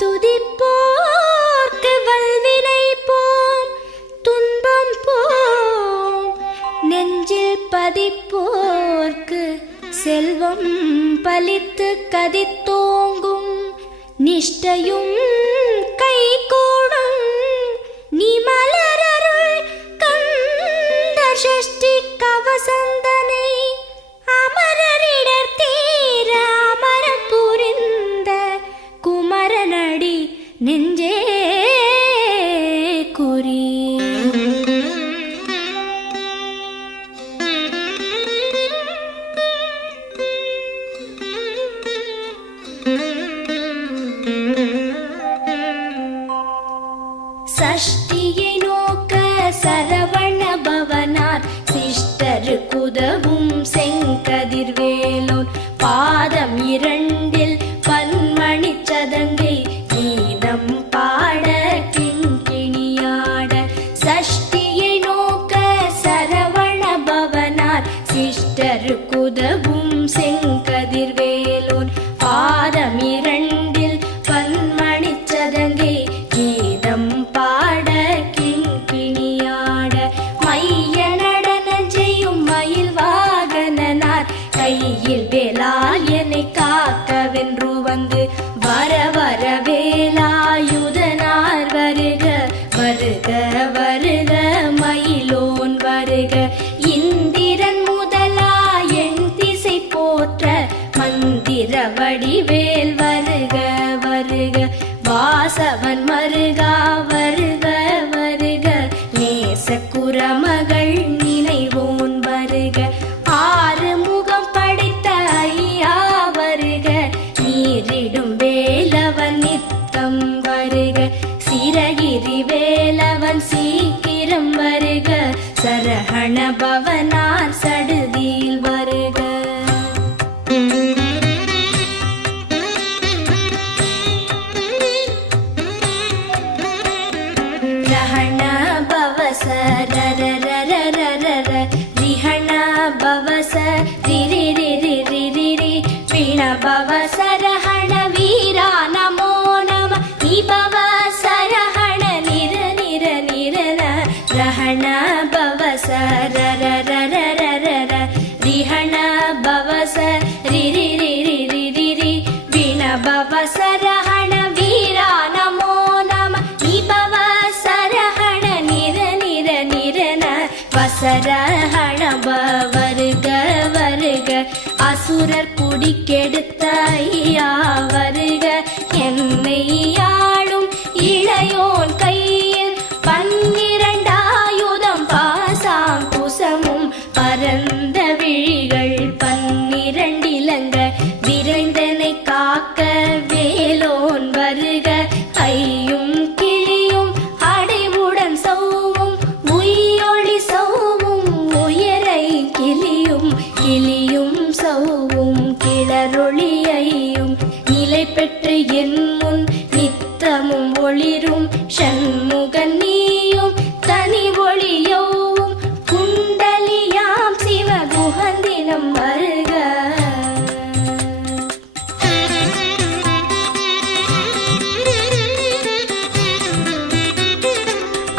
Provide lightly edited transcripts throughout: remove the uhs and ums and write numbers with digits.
துதிப்போர்க்கு வல்வினை போம் துன்பம் போம், நெஞ்சில் பதிப்போர்க்கு செல்வம் பலித்து கதித்தோங்கும், நிஷ்டையும் கைகூடும் நீ மலரருள் கந்த சஷ்டி கவசந்தனை, அமரரிடர் தீர அமரம் புரிந்த குமரனடி நெஞ்சே குறி. சஷ்டியை நோக்க சரவண பவனார் சிஷ்டருக்குதவும் செங்கதிர்வேலோன், பாதம் இரண்டில் பன்மணி சதங்கை கீதம் பாட கிண்கிணியாட. சஷ்டியை நோக்க சரவண பவனார் சிஷ்டருக்குதவும் செங்கதிர்வேலோன், பாதம் இரண்டில் பன்மணி சதங்கை கீதம் பாட கிண்கிணியாட. மைய நடன செய்யும் மயில் வாகனனார் கையில் வேலால் என்னை காக்கவென்று வந்து, வர வர வேலாயுதனார் வருக வருக வருக மயிலோன் வருக. இந்திரன் முதலா என் திசை போற்ற மந்திர வடிவேல் வருக வருக. வாசவன் மருகா வருக வருக, நேச குரமகள் நினைவோன் வருக. ஆறு முகம் படைத்த ஐயா வருக, நீரிடும் வேலவன் நித்தம் வருக. சிரகிரி வேலவன் சீக்கிரம் வருக, சரஹண பவனார் சடுதியில் வருக. ரஹண பவச ரர ரர ரர ர, ரிஹண பவச ரிரி ரிரி ரிரி ரி, வீண பவச ரஹண வீரா நமோ நம, நிபவ சரஹண நிர நிர நிரன. ரஹண பவச ரர ரர ரர ர, ரிஹண பவச ரிரி ரிரி ரிரி ரி, வீண பவச ரஹண வீரா நமோ நம, நிபவ சரஹண நிர நிர நிரன. வசரஹண வருக வருக, அசுரர் குடிக்கெடுத்த ஐயா வருக. என்னை ஆளும் இளையோன் கையில் பன்னிரண்டாயுதம் பாசாம் குசமும் பரந்த விழிகள் பன்னிரண்டிலங்க, விரைந்தனை காக்க வேலோன் வருக. ஐயும் கிளியும் அடைவுடன் சௌவும் உயிரொளி சௌவும் உயரை கிளியும் கிளியும் சௌவும் கிளரொளியையும் நிலை பெற்று என் முன் நித்தமும் ஒளிரும் ஷண்முகன் நீயும் தனி ஒளியோவும் குண்டலியாம் சிவகுகந்தினம் வருக.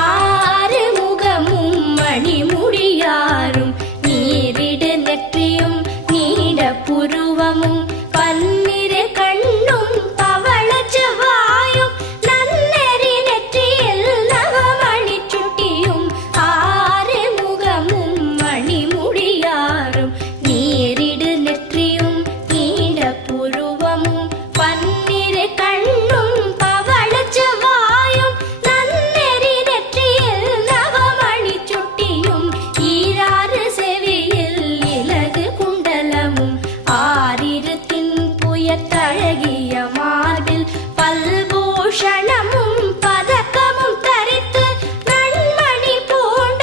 ஆறு முகமும் மணிமுடியாரும் நீரிடு நெற்றியும் நீட புருவமும் பன்னிரு கண்ணும் பவள செவ்வாயும் நன்னெறி நெற்றியில் நவமணி சுட்டியும். ஆறு முகமும் மணிமுடியாரும் நீரிடு நெற்றியும் நீட புருவமும் பன்னிரு கண்ணும் பவள செவ்வாயும் நன்னெறி நெற்றியில் நவமணி சுட்டியும். ஈராறு செவியில் இலகு குண்டலமும் ஆறிரு தின்புயத்தழகிய மார்பில் பல்பூஷணமும் பதக்கமும் தரித்து நன்மணி பூண்ட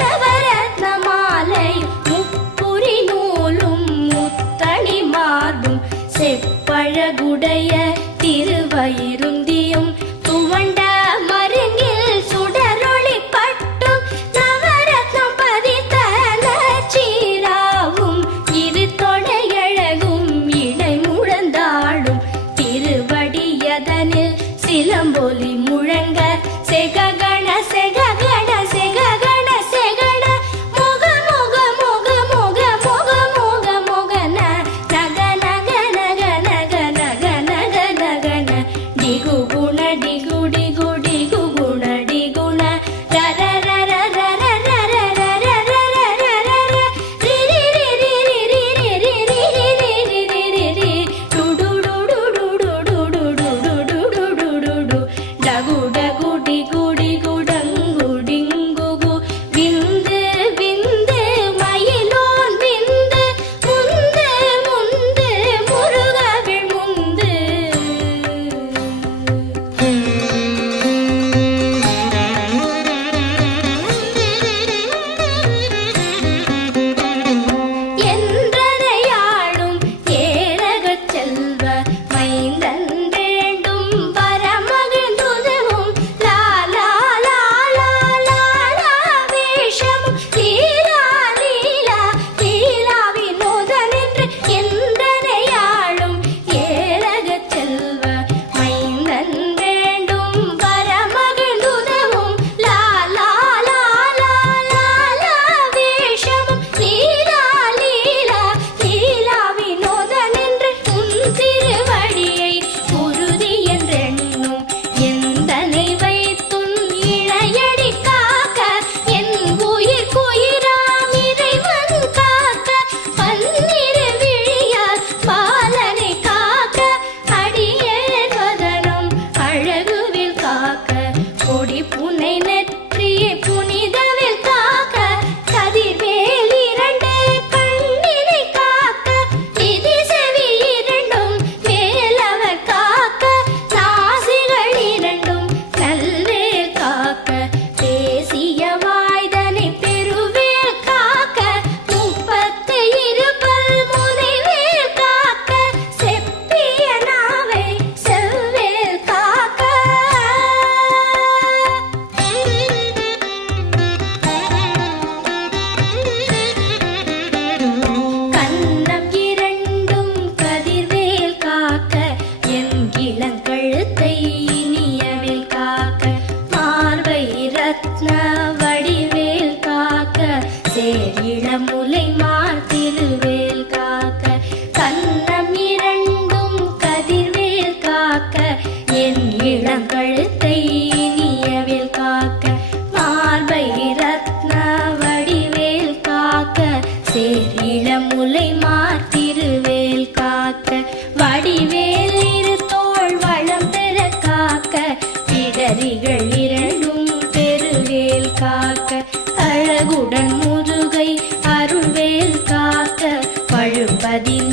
நவரத்ன மாலை முப்புரி நூலும் முத்தணி மார்பும் செப்பழகுடைய திருவயிருந்தியும் துவண்ட மருங்கில் சுடரொளி பட்டும் நவரத்னம் பதித்த நச்சீராவும் இரு தொடையழகும் இடை முழந்தாடும் திருவடியத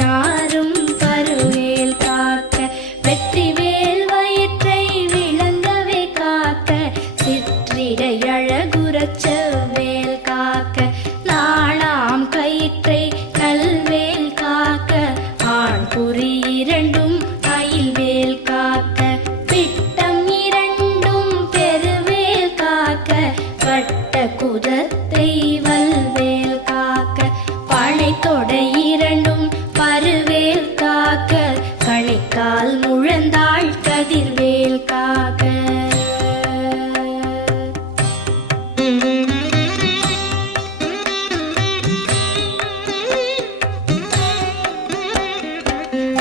நாரும் பருவேல் காக்க வெற்றிவேல் வயிற்றை விளங்கவே காக்க சிற்றிடை அழகுறச் செவ்வேல் காக்க நாளாம் கயிற்றை நல்வேல் காக்க ஆண் குறி இரண்டும் அயில்வேல் காக்க பிட்டம் இரண்டும் பெருவேல் காக்க வட்ட குதத்தை வல்வேல் காக்க பனை தொடை இரண்டும் பருவேல் காக்க கணைக்கால் முழந்தாள் கதிர்வேல் காக்க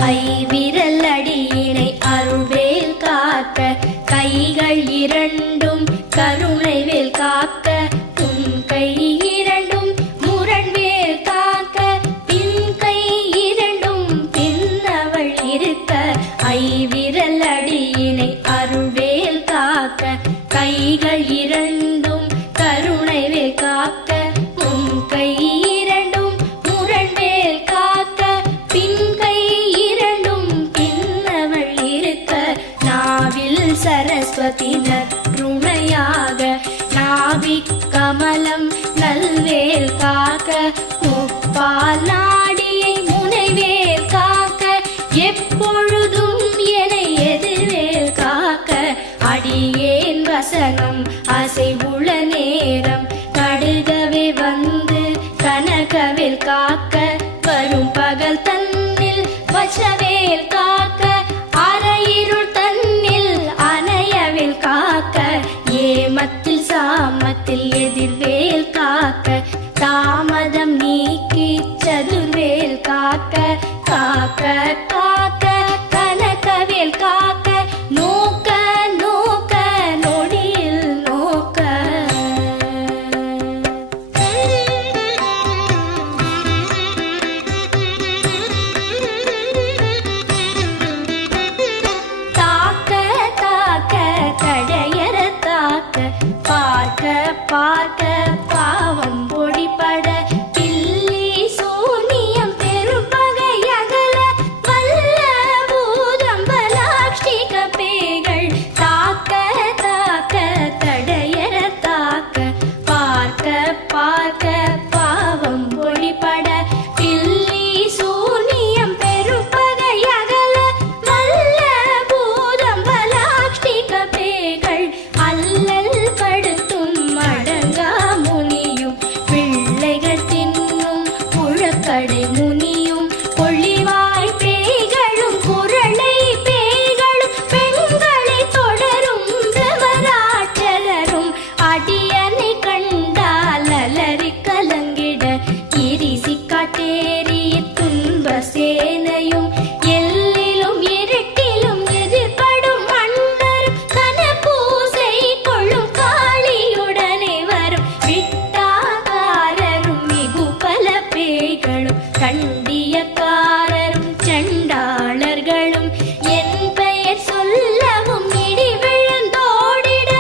ஐவிரல் அடியினை அருள்வேல் காக்க கைகள் இரண்டும் கருணை வேல் காக்க உன் கை இரண்டும் முரண்வேல் காக்க பின் கை இரண்டும் பின்னவள் இருக்க ஐவிரல் அடியினை அருள்வேல் காக்க கைகள் இரண்டும் கருணை வேல் காக்க உன் கை இரண்டும் முரண்வேல் காக்க பின் கை இரண்டும் பின்னவள் இருக்க நாவில் சரஸ்வதி நற்றுணையாக நாபிக் கமலம் நல்வேல் காக்க முப்பால் நாடியை முனைவேல் காக்க எப்பொழுதும் என எதிர்வேல் காக்க அடியேன் வசனம் அசைவுள நேரம் கடுகவே வந்து கனகவேல் காக்க வரும் பகல் தன்னில் வச்சவேல் காக்க அரையிருள் தன்னில் அணையவேல் காக்க ஏமத்தில் சாமத்தில் எதிர்வேல் காக்க தாமதம் நீக்கி சதுர்வேல் காக்க காக்க காக்க கனகவேல் காக்க நோக்க நோக்க நொடியில் நோக்க தாக்க தாக்க தடையற தாக்க பார்க்க பார்க்க பாவம் பொடிபட பில்லி சூனியம் பெரும்பகை அகல வல்ல பூதம்பலாஷ்டிக பேய்கள் தாக்க தாக்க தடையற தாக்க பார்க்க பார்க்க பாவம் பொடிபட பில்லி சூனியம் பெரும்பகை அகல வல்ல பூதம்பலாஷ்டிக பேய்கள் அல்லல் படுத்தும் அடங்கா முனியும் பிள்ளைகள் தின்னும் புழக்கடை முனியும் கொள்ளிவாய் பேய்களும் குரளை பேய்களும் பெண்களை தொடரும் பிரமராட்சரரும் அடியனை கண்டால் அலறி கலங்கிட இரிசி காட்டேறிய துன்ப சேனையும் எல்லிலும் இருட்டிலும் எதிர்படும் மன்னரும் கன பூசை கொள்ளும் காளியுடனே வரும் விட்டாகாரரும் மிகு பல பேய்களும் கண்டியக்காரரும் சண்டாளர்களும் என் பெயர் சொல்லவும் இடி விழுந்தோடிட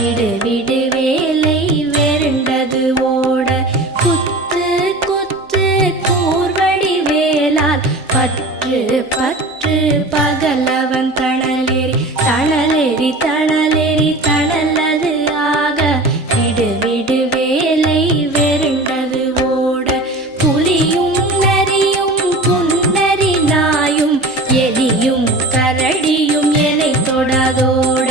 விடு வேலை வெருண்டது ஓட குத்து குத்து கூர்வடி வேலால் பற்று பற்று பகலவன் தணலேறி தணலேறி தணலேறி தணலது ஆக விடு வேலை வெருண்டது ஓட புலியும் நரியும் புன்னரி நாயும் எலியும் கரடியும் எனை தொடாதோட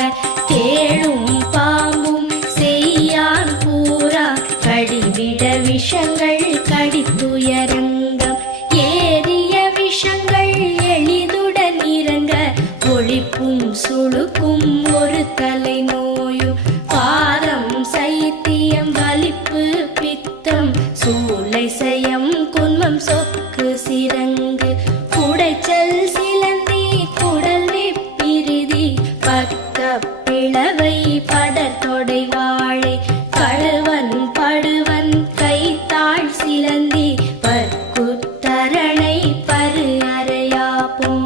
தேளும் பாம்பும் செய்யான் பூரா கடிவிட விஷங்கள் கடித்துயரங்கம் ஏறிய விஷங்கள் எளிதுடன் இறங்க ஒழிப்பும் சுழுக்கும் ஒரு தலை நோயும் பாதம் சைத்தியம் வலிப்பு பித்தம் சூளை சயம் குன்மம் சொக்கு சிரங்கு குடைச்சல் சிலந்தி குடல் வெப்பிரிதி பக்க பிளவை படத்தொடை வாழை கழுவன் படுவன் கைத்தாழ் சிலந்தி பற்குத்தரணை பரு அறையாப்பும்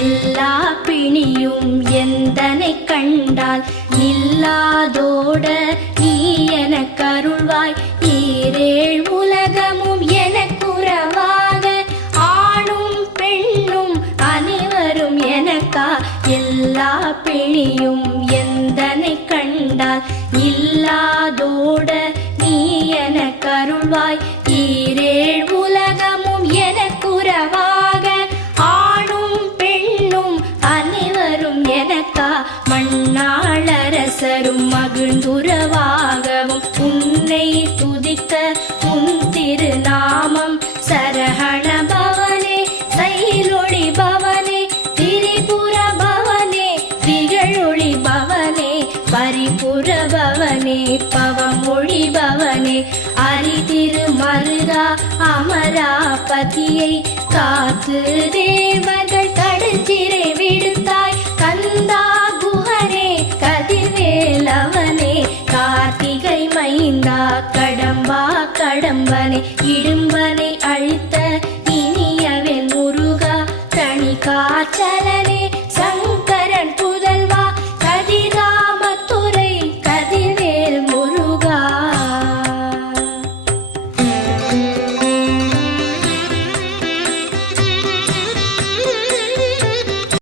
எல்லா பிணியும் எந்தனை கண்டால் நில்லாதோட நீ எனக் கருள்வாய் ஈரேழ் உலகமும் எனக்குறவாக ஆணும் பெண்ணும் அனைவரும் எனக்கா எல்லா பிணியும் எந்தனை கண்டால் நில்லாதோட நீ எனக் கருள்வாய் ஈரேழ் உலகமும் எனக்குறவாக ஆணும் பெண்ணும் அனைவரும் எனக்கா மண்ணாளரசரும் மகிழ்ந்துறவாகவும் உன்னை துதிக்க உன் திருநாமம் சரஹண பவனே சைலொளி பவனே திரிபுர பவனே திகழொளி பவனே பரிபுர பவனே பவமொழி பவனே அரிதிரு மருகா அமராபதியை காத்து தேவர்கள் கடற்சிறை விடு